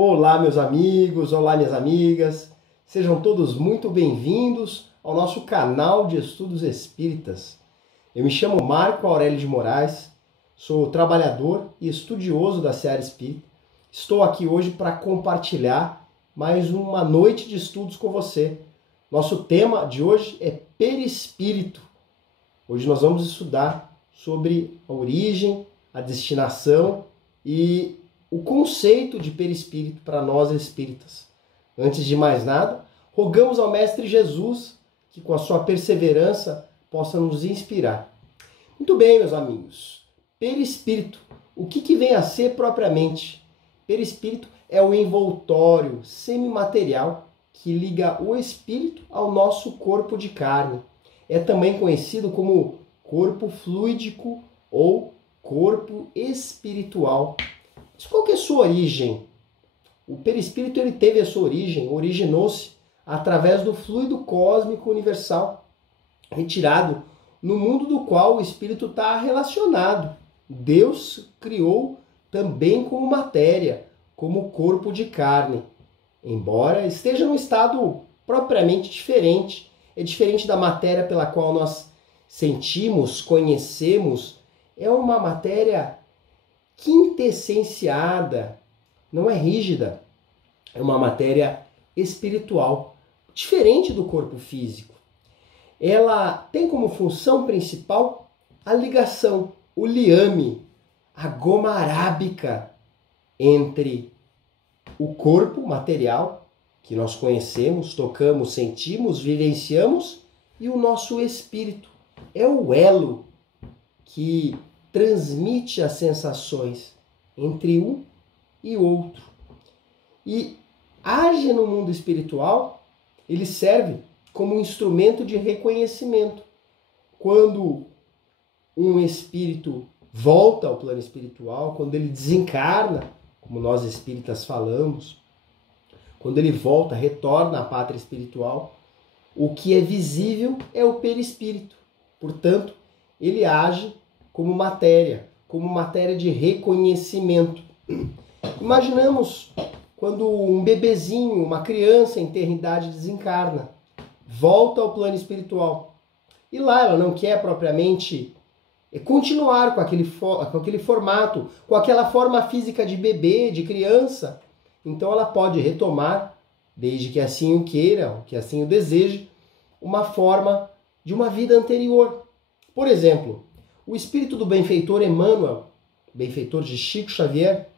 Olá, meus amigos, olá, minhas amigas, sejam todos muito bem-vindos ao nosso canal de Estudos Espíritas. Eu me chamo Marco Aurélio de Moraes, sou trabalhador e estudioso da Seara Espírita. Estou aqui hoje para compartilhar mais uma noite de estudos com você. Nosso tema de hoje é perispírito. Hoje nós vamos estudar sobre a origem, a destinação e o conceito de perispírito para nós espíritas. Antes de mais nada, rogamos ao Mestre Jesus que com a sua perseverança possa nos inspirar. Muito bem, meus amigos. Perispírito. O que vem a ser propriamente? Perispírito é o envoltório semimaterial que liga o espírito ao nosso corpo de carne. É também conhecido como corpo fluídico ou corpo espiritual. Mas qual que é a sua origem? O perispírito ele teve a sua origem, originou-se através do fluido cósmico universal, retirado no mundo do qual o espírito está relacionado. Deus criou também como matéria, como corpo de carne, embora esteja num estado propriamente diferente. É diferente da matéria pela qual nós sentimos, conhecemos. É uma matéria quintessenciada, não é rígida, é uma matéria espiritual, diferente do corpo físico. Ela tem como função principal a ligação, o liame, a goma arábica entre o corpo material, que nós conhecemos, tocamos, sentimos, vivenciamos, e o nosso espírito. É o elo que transmite as sensações entre um e outro. E age no mundo espiritual, ele serve como um instrumento de reconhecimento. Quando um espírito volta ao plano espiritual, quando ele desencarna, como nós espíritas falamos, quando ele volta, retorna à pátria espiritual, o que é visível é o perispírito. Portanto, ele age como matéria de reconhecimento. Imaginamos quando um bebezinho, uma criança em tenridade desencarna, volta ao plano espiritual. E lá ela não quer propriamente continuar com aquele formato, com aquela forma física de bebê, de criança. Então ela pode retomar, desde que assim o queira, que assim o deseje, uma forma de uma vida anterior. Por exemplo, o espírito do benfeitor Emmanuel, benfeitor de Chico Xavier,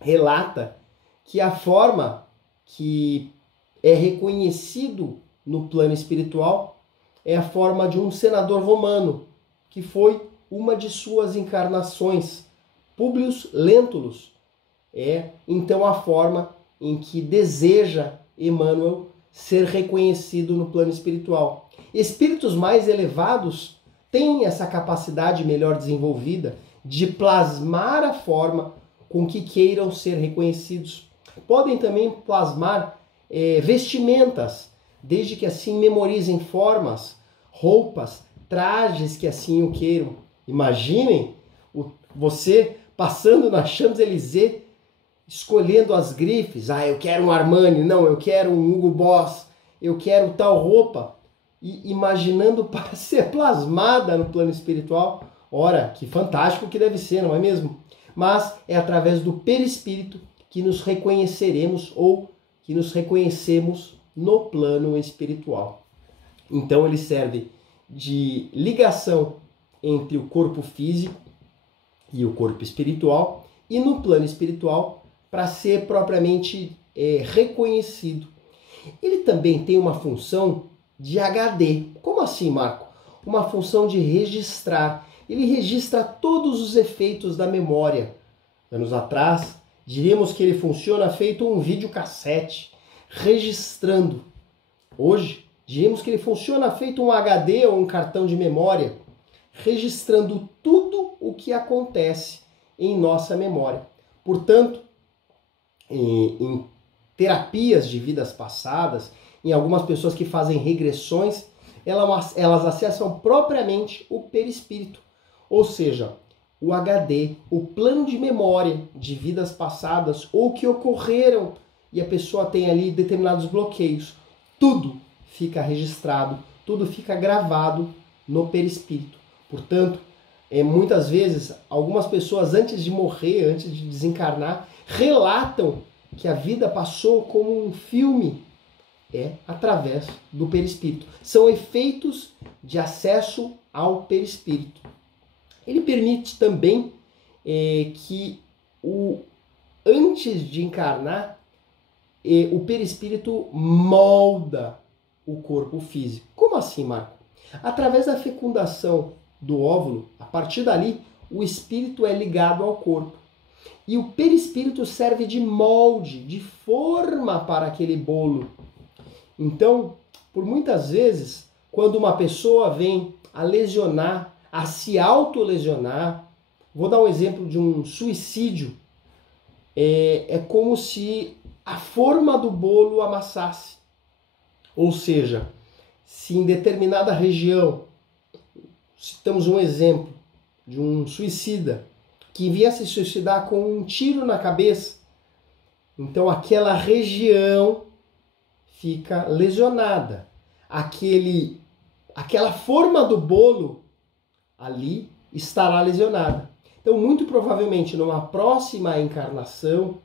relata que a forma que é reconhecido no plano espiritual é a forma de um senador romano, que foi uma de suas encarnações. Publio Lentulus é então a forma em que deseja Emmanuel ser reconhecido no plano espiritual. Espíritos mais elevados têm essa capacidade melhor desenvolvida de plasmar a forma com que queiram ser reconhecidos. Podem também plasmar vestimentas, desde que assim memorizem formas, roupas, trajes que assim o queiram. Imaginem você passando na Champs-Élysées, escolhendo as grifes. Eu quero um Armani, não, eu quero um Hugo Boss, eu quero tal roupa. E imaginando para ser plasmada no plano espiritual. Ora, que fantástico que deve ser, não é mesmo? Mas é através do perispírito que nos reconheceremos ou que nos reconhecemos no plano espiritual. Então ele serve de ligação entre o corpo físico e o corpo espiritual, e no plano espiritual para ser propriamente reconhecido. Ele também tem uma função de HD. Como assim, Marco? Uma função de registrar. Ele registra todos os efeitos da memória. Anos atrás, diríamos que ele funciona feito um videocassete, registrando. Hoje, diríamos que ele funciona feito um HD ou um cartão de memória, registrando tudo o que acontece em nossa memória. Portanto, em terapias de vidas passadas, em algumas pessoas que fazem regressões, elas acessam propriamente o perispírito. Ou seja, o HD, o plano de memória de vidas passadas ou que ocorreram e a pessoa tem ali determinados bloqueios. Tudo fica registrado, tudo fica gravado no perispírito. Portanto, muitas vezes, algumas pessoas antes de morrer, antes de desencarnar, relatam que a vida passou como um filme, através do perispírito. São efeitos de acesso ao perispírito. Ele permite também que antes de encarnar, o perispírito molda o corpo físico. Como assim, Marco? Através da fecundação do óvulo, a partir dali, o espírito é ligado ao corpo. E o perispírito serve de molde, de forma para aquele bolo. Então, por muitas vezes, quando uma pessoa vem a lesionar, a se autolesionar, vou dar um exemplo de um suicídio, é como se a forma do bolo amassasse. Ou seja, se em determinada região, citamos um exemplo de um suicida que vinha se suicidar com um tiro na cabeça, então aquela região fica lesionada. Aquela forma do bolo ali estará lesionada. Então, muito provavelmente, numa próxima encarnação,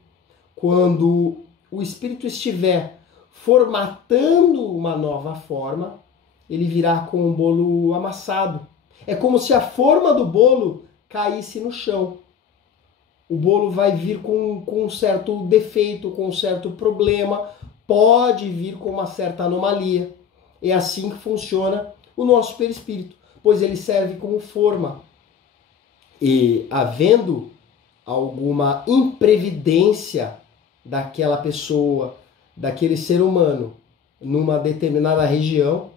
quando o espírito estiver formatando uma nova forma, ele virá com um bolo amassado. É como se a forma do bolo caísse no chão. O bolo vai vir com um certo defeito, com um certo problema, pode vir com uma certa anomalia. É assim que funciona o nosso perispírito, pois ele serve como forma. E havendo alguma imprevidência daquela pessoa, daquele ser humano, numa determinada região,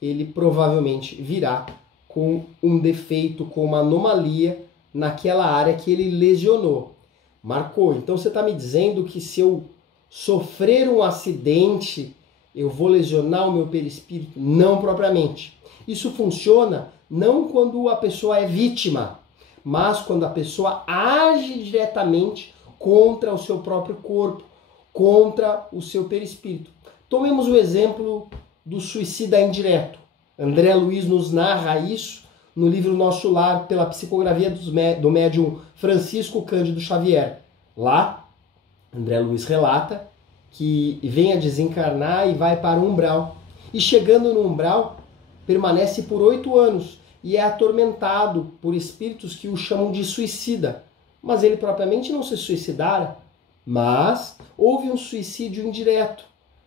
ele provavelmente virá com um defeito, com uma anomalia naquela área que ele lesionou. Marcou. Então você está me dizendo que se eu sofrer um acidente, eu vou lesionar o meu perispírito? Não propriamente. Isso funciona não quando a pessoa é vítima, mas quando a pessoa age diretamente contra o seu próprio corpo, contra o seu perispírito. Tomemos o exemplo do suicida indireto. André Luiz nos narra isso no livro Nosso Lar, pela psicografia do médium Francisco Cândido Xavier. Lá, André Luiz relata que vem a desencarnar e vai para o umbral. E chegando no umbral, permanece por 8 anos e é atormentado por espíritos que o chamam de suicida. Mas ele propriamente não se suicidara, mas houve um suicídio indireto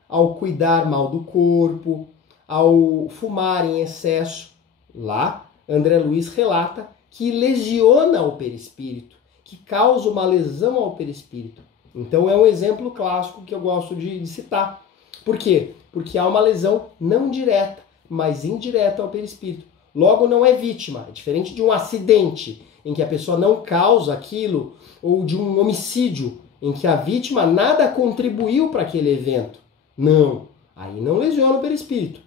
ao cuidar mal do corpo, ao fumar em excesso. Lá, André Luiz relata que lesiona o perispírito, que causa uma lesão ao perispírito. Então é um exemplo clássico que eu gosto de citar. Por quê? Porque há uma lesão não direta, mas indireta ao perispírito. Logo, não é vítima. É diferente de um acidente, em que a pessoa não causa aquilo, ou de um homicídio, em que a vítima nada contribuiu para aquele evento. Não, aí não lesiona o perispírito.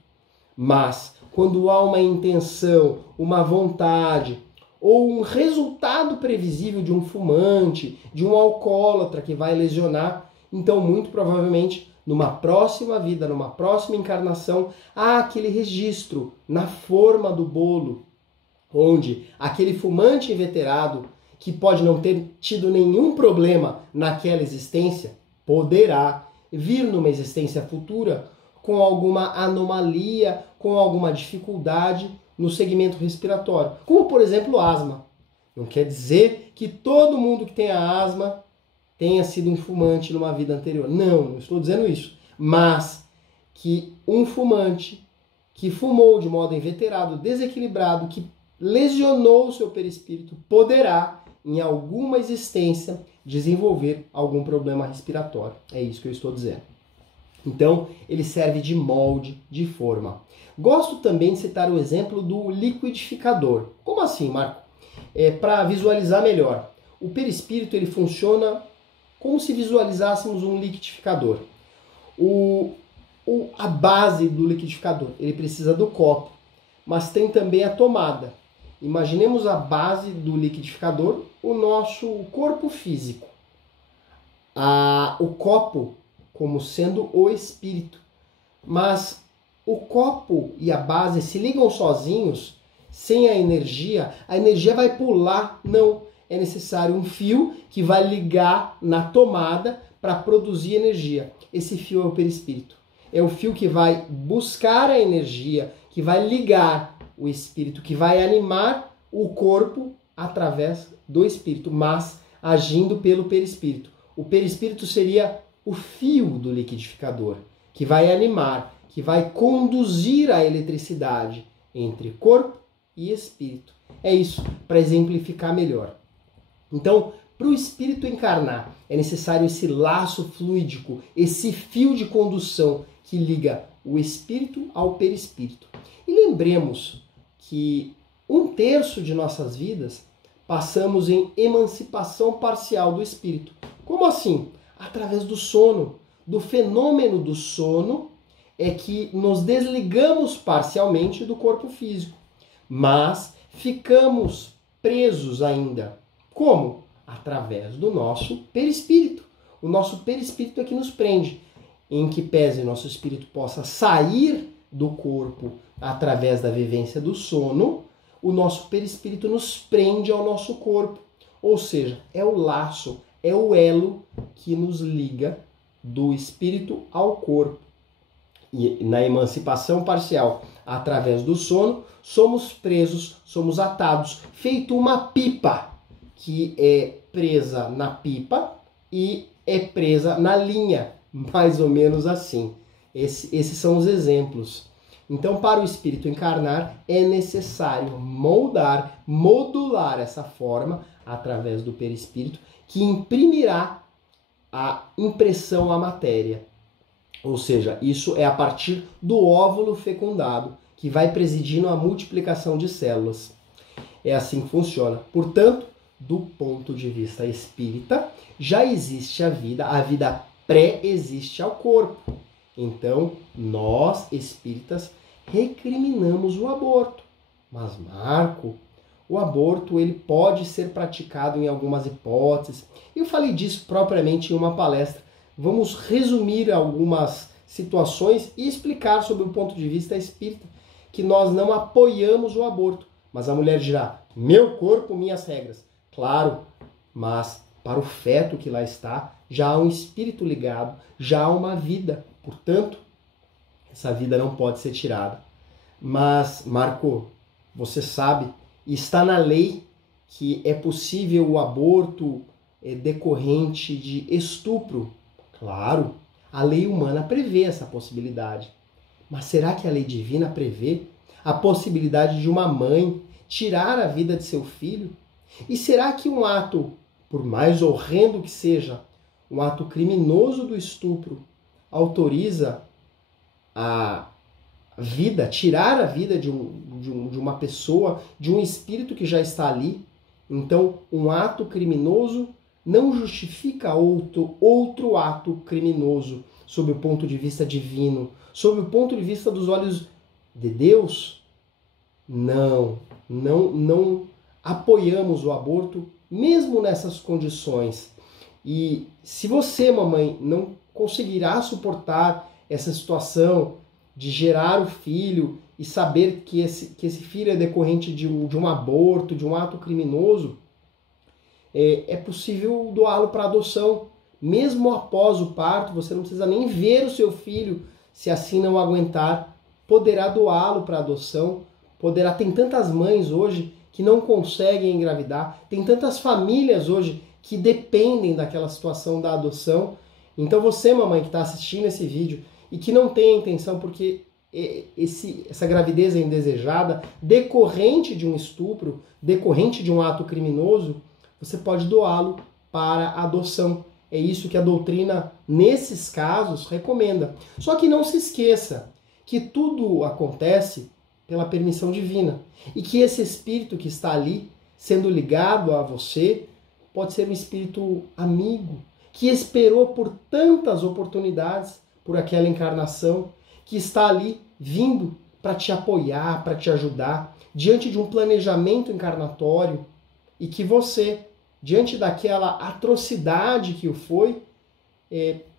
Mas, quando há uma intenção, uma vontade, ou um resultado previsível de um fumante, de um alcoólatra que vai lesionar, então, muito provavelmente, numa próxima vida, numa próxima encarnação, há aquele registro na forma do bolo, onde aquele fumante inveterado, que pode não ter tido nenhum problema naquela existência, poderá vir numa existência futura com alguma anomalia, com alguma dificuldade no segmento respiratório, como por exemplo asma. Não quer dizer que todo mundo que tem a asma tenha sido um fumante numa vida anterior. Não estou dizendo isso. Mas que um fumante que fumou de modo inveterado, desequilibrado, que lesionou o seu perispírito, poderá, em alguma existência, desenvolver algum problema respiratório. É isso que eu estou dizendo. Então, ele serve de molde, de forma. Gosto também de citar o exemplo do liquidificador. Como assim, Marco? Para visualizar melhor. O perispírito ele funciona como se visualizássemos um liquidificador. A base do liquidificador, ele precisa do copo, mas tem também a tomada. Imaginemos a base do liquidificador, o nosso corpo físico. O copo como sendo o espírito. Mas o copo e a base se ligam sozinhos, sem a energia vai pular. Não, é necessário um fio que vai ligar na tomada para produzir energia. Esse fio é o perispírito. É o fio que vai buscar a energia, que vai ligar o espírito, que vai animar o corpo através do espírito, mas agindo pelo perispírito. O perispírito seria o fio do liquidificador, que vai animar, que vai conduzir a eletricidade entre corpo e espírito. É isso, para exemplificar melhor. Então, para o espírito encarnar, é necessário esse laço fluídico, esse fio de condução que liga o espírito ao perispírito. E lembremos que 1/3 de nossas vidas passamos em emancipação parcial do espírito. Como assim? Através do sono. Do fenômeno do sono é que nos desligamos parcialmente do corpo físico, mas ficamos presos ainda. Como? Através do nosso perispírito. O nosso perispírito é que nos prende. Em que pese nosso espírito possa sair do corpo através da vivência do sono, o nosso perispírito nos prende ao nosso corpo. Ou seja, é o laço, é o elo que nos liga do espírito ao corpo. E na emancipação parcial, através do sono, somos presos, somos atados, feito uma pipa que é presa na pipa e é presa na linha, mais ou menos assim. Esses são os exemplos. Então, para o espírito encarnar, é necessário modular essa forma através do perispírito, que imprimirá a impressão à matéria. Ou seja, isso é a partir do óvulo fecundado, que vai presidindo a multiplicação de células. É assim que funciona. Portanto, do ponto de vista espírita, já existe a vida pré-existe ao corpo. Então, nós, espíritas, recriminamos o aborto. Mas, Marco, o aborto ele pode ser praticado em algumas hipóteses. Eu falei disso propriamente em uma palestra. Vamos resumir algumas situações e explicar sobre o ponto de vista espírita que nós não apoiamos o aborto. Mas a mulher dirá, meu corpo, minhas regras. Claro, mas para o feto que lá está, já há um espírito ligado, já há uma vida. Portanto, essa vida não pode ser tirada. Mas, Marco, você sabe, está na lei que é possível o aborto decorrente de estupro. Claro, a lei humana prevê essa possibilidade. Mas será que a lei divina prevê a possibilidade de uma mãe tirar a vida de seu filho? E será que um ato, por mais horrendo que seja, um ato criminoso do estupro, autoriza a vida, tirar a vida de uma pessoa, de um espírito que já está ali? Então, um ato criminoso não justifica outro ato criminoso sob o ponto de vista divino, sob o ponto de vista dos olhos de Deus? Não apoiamos o aborto, mesmo nessas condições. E se você, mamãe, não conseguirá suportar essa situação de gerar o filho e saber que esse filho é decorrente de um aborto, de um ato criminoso, é possível doá-lo para adoção. Mesmo após o parto, você não precisa nem ver o seu filho, se assim não aguentar, poderá doá-lo para adoção. Tem tantas mães hoje que não conseguem engravidar, tem tantas famílias hoje que dependem daquela situação da adoção. Então você, mamãe, que está assistindo esse vídeo e que não tem a intenção, porque essa gravidez é indesejada, decorrente de um estupro, decorrente de um ato criminoso, você pode doá-lo para adoção. É isso que a doutrina, nesses casos, recomenda. Só que não se esqueça que tudo acontece pela permissão divina. E que esse espírito que está ali, sendo ligado a você, pode ser um espírito amigo, que esperou por tantas oportunidades, por aquela encarnação, que está ali vindo para te apoiar, para te ajudar, diante de um planejamento encarnatório, e que você, diante daquela atrocidade que o foi,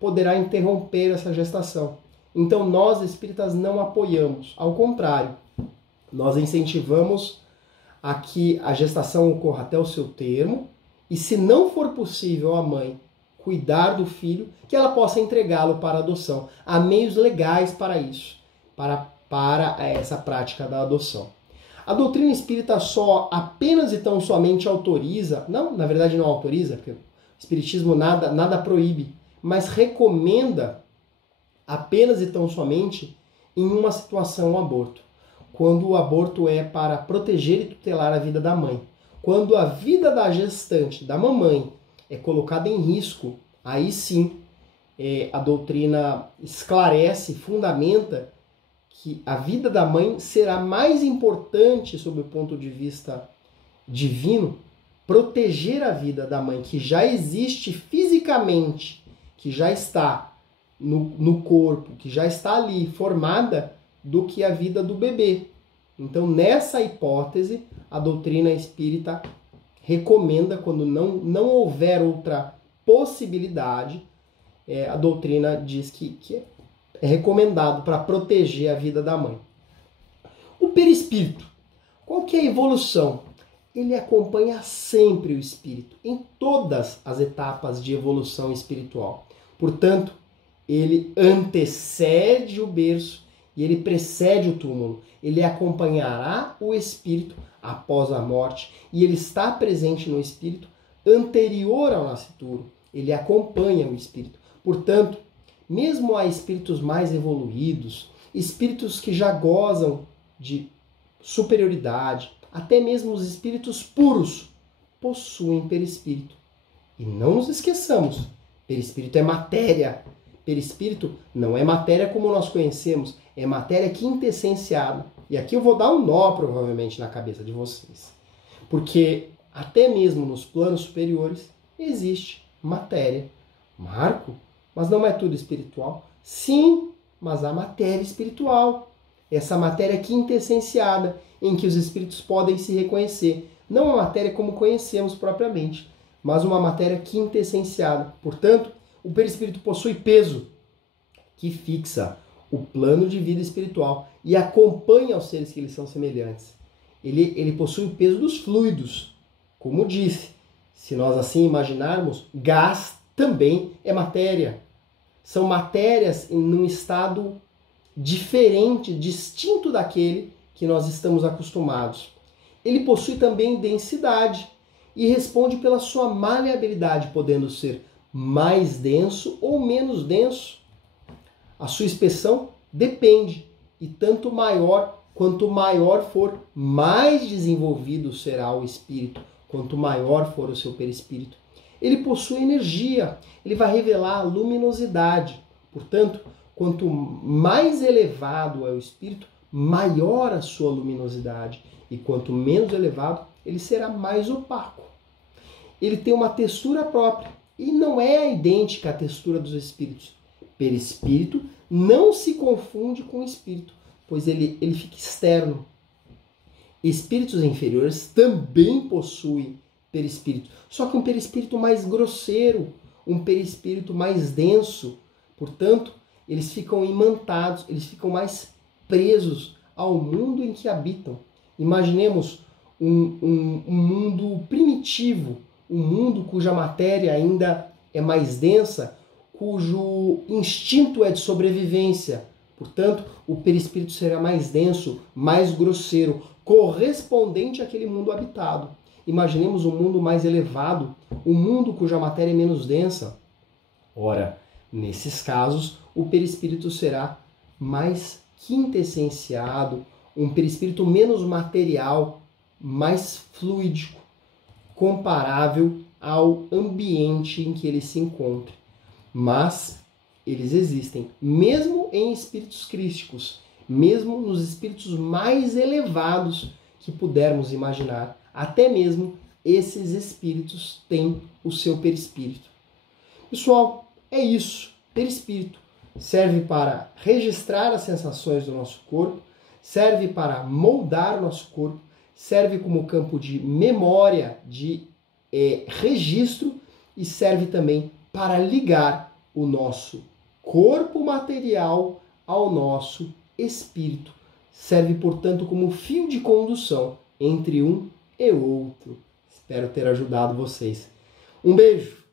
poderá interromper essa gestação. Então nós espíritas não apoiamos, ao contrário, nós incentivamos a que a gestação ocorra até o seu termo, e se não for possível a mãe cuidar do filho, que ela possa entregá-lo para adoção. Há meios legais para isso, para essa prática da adoção. A doutrina espírita só apenas e tão somente autoriza, não, na verdade não autoriza, porque o espiritismo nada proíbe, mas recomenda apenas e tão somente em uma situação o aborto. Quando o aborto é para proteger e tutelar a vida da mãe. Quando a vida da gestante, da mamãe, é colocada em risco, aí sim a doutrina esclarece, fundamenta que a vida da mãe será mais importante sob o ponto de vista divino, proteger a vida da mãe que já existe fisicamente, que já está no corpo, que já está ali formada, do que a vida do bebê. Então, nessa hipótese, a doutrina espírita recomenda, quando não houver outra possibilidade, a doutrina diz que é recomendado para proteger a vida da mãe. O perispírito, qual que é a evolução? Ele acompanha sempre o espírito, em todas as etapas de evolução espiritual. Portanto, ele antecede o berço e ele precede o túmulo. Ele acompanhará o espírito após a morte e ele está presente no espírito anterior ao nascituro. Ele acompanha o espírito. Portanto, mesmo há espíritos mais evoluídos, espíritos que já gozam de superioridade, até mesmo os espíritos puros possuem perispírito. E não nos esqueçamos, perispírito é matéria. Perispírito não é matéria como nós conhecemos, é matéria quintessenciada. E aqui eu vou dar um nó, provavelmente, na cabeça de vocês. Porque até mesmo nos planos superiores existe matéria. Marco, mas não é tudo espiritual? Sim, mas há matéria espiritual. Essa matéria quintessenciada, em que os espíritos podem se reconhecer. Não uma matéria como conhecemos propriamente, mas uma matéria quintessenciada. Portanto, o perispírito possui peso, que fixa o plano de vida espiritual e acompanha os seres que lhe são semelhantes. Ele possui o peso dos fluidos. Como disse, se nós assim imaginarmos, gás também é matéria. São matérias num estado diferente, distinto daquele que nós estamos acostumados. Ele possui também densidade e responde pela sua maleabilidade, podendo ser mais denso ou menos denso. A sua espessão depende, e tanto maior, quanto maior for, mais desenvolvido será o espírito, quanto maior for o seu perispírito. Ele possui energia, ele vai revelar a luminosidade. Portanto, quanto mais elevado é o espírito, maior a sua luminosidade, e quanto menos elevado, ele será mais opaco. Ele tem uma textura própria, e não é idêntica à textura dos espíritos. Perispírito não se confunde com espírito, pois ele fica externo. Espíritos inferiores também possuem perispírito, só que um perispírito mais grosseiro, um perispírito mais denso. Portanto, eles ficam imantados, eles ficam mais presos ao mundo em que habitam. Imaginemos um mundo primitivo, um mundo cuja matéria ainda é mais densa, cujo instinto é de sobrevivência. Portanto, o perispírito será mais denso, mais grosseiro, correspondente àquele mundo habitado. Imaginemos um mundo mais elevado, um mundo cuja matéria é menos densa. Ora, nesses casos, o perispírito será mais quintessenciado, um perispírito menos material, mais fluídico, comparável ao ambiente em que ele se encontra. Mas eles existem, mesmo em espíritos crísticos, mesmo nos espíritos mais elevados que pudermos imaginar. Até mesmo esses espíritos têm o seu perispírito. Pessoal, é isso. Perispírito serve para registrar as sensações do nosso corpo, serve para moldar nosso corpo, serve como campo de memória, de registro e serve também para ligar o nosso corpo material ao nosso espírito. Serve, portanto, como fio de condução entre um e outro. Espero ter ajudado vocês. Um beijo!